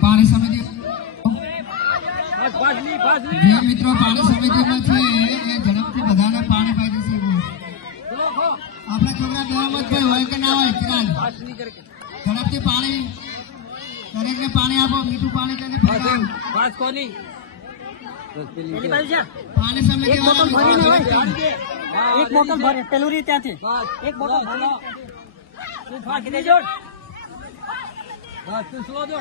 પાણી સમિતિ જે મિત્રો પાણી સમિતિમાં છે એ ઝડપથી બધાને પાણી પાઈ દેશે આપણા છોકરા બેહમતભાઈ હોય કે ના હોય કિરાન ઝડપથી પાણી દરેકને પાણી આપો મીઠું પાણી કરીને પાણી સમિતિ એક બોટલ ભરે પેલું રીત ત્યાંથી એક બોટલ ભરે તું ફાકી દેજો બસ તું સ્લો જો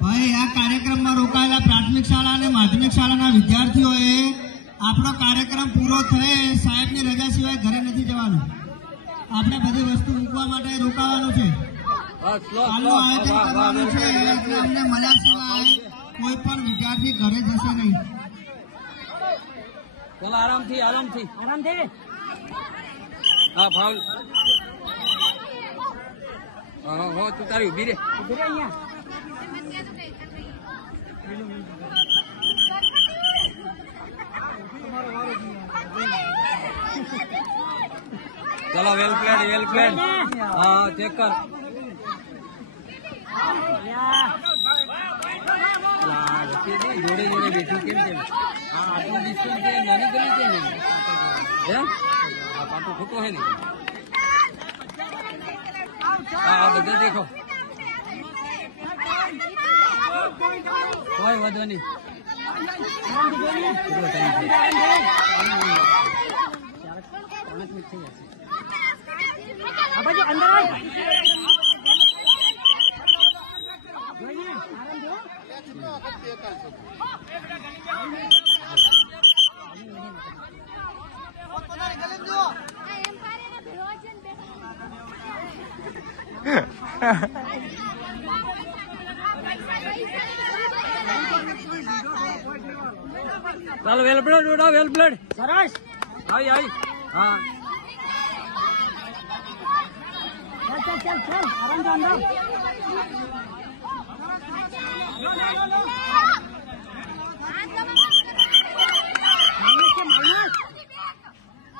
ભાઈ આ કાર્યક્રમમાં રોકાયેલા પ્રાથમિક શાળા અને માધ્યમિક શાળાના વિદ્યાર્થીઓએ આપણો કાર્યક્રમ પૂરો થયે સાહેબની રજા સિવાય ઘરે નથી જવાનું આપણે બધી વસ્તુ મૂકવા માટે રોકાવાનું છે આનું આયોજન કરવાનું છે એટલે અમને મળ્યા સિવાય કોઈ પણ વિદ્યાર્થી ઘરે જશે નહીં બોલો આરામથી હા ભાવ હો તું તારી ઉભી રે અહીંયા चलो वेल प्लेड हाँ चेक कर जोड़े जोड़े बैठी केम છે હા આટલું ડિસ્ટન્સ છે નાની ગલી છે ને હે આ પાટો ખોટો હે ને હા બધે દેખો કોઈ વધો નહીં अंदर चलो वेल ब्लड सरस आई हाँ चल आराम से अंदर